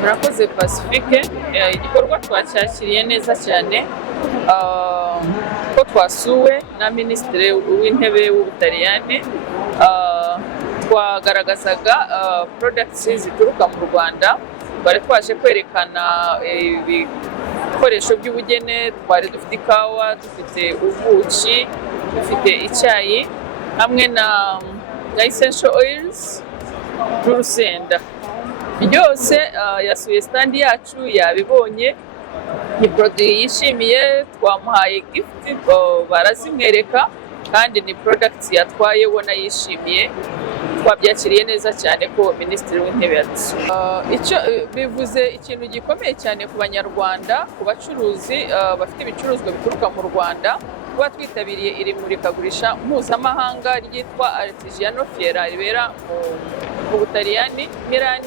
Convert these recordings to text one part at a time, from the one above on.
Murakoze Pacifique, igikorwa twacyakiriye neza cyane ko twasuwe na Minisitiri w'Intebe w'Ubutaliyani, twagaragazaga products zituruka mu Rwanda, twari twaje kwerekana ibikoresho by'ubugene, twari dufite ikawa, dufite ubuki, dufite icyayi hamwe na essential oils n'urusenda. Byose yasuye stand yacu yabibonye, ni produit yishimiye, twamuhaye gift barazimwereka kandi ni products yatwaye ubona yishimiye. Twabyakiriye neza cyane ko Minisitiri w'Intebe yadusuye. Icyo bivuze ikintu gikomeye cyane ku Banyarwanda, ku bacuruzi bafite ibicuruzwa bituruka mu Rwanda, kuba twitabiriye iri murikagurisha mpuzamahanga ryitwa Artigiano Fiera ribera mu Butaliyani, Milan,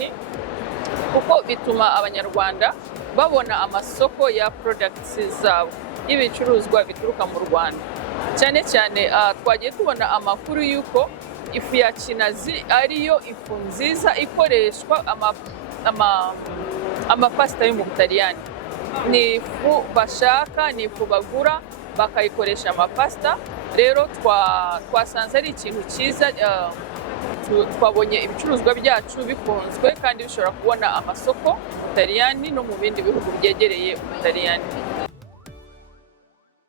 kuko bituma Abanyarwanda babona amasoko ya products zabo y'ibicuruzwa bituruka mu Rwanda. Cyane cyane twagiye tubona amakuru y'uko ifu ya kinazi ariyo ifu nziza ikoreshwa amapasita yo mu Butaliyani. Ni ifu bashaka, ni ifu bagura bakayikoresha amapasita. Rero twasanze ari ikintu cyiza, twabonye ibicuruzwa byacu bikunzwe kandi bishobora kubona amasoko mu Butaliyani no mu bindi bihugu byegereye Ubutaliyani.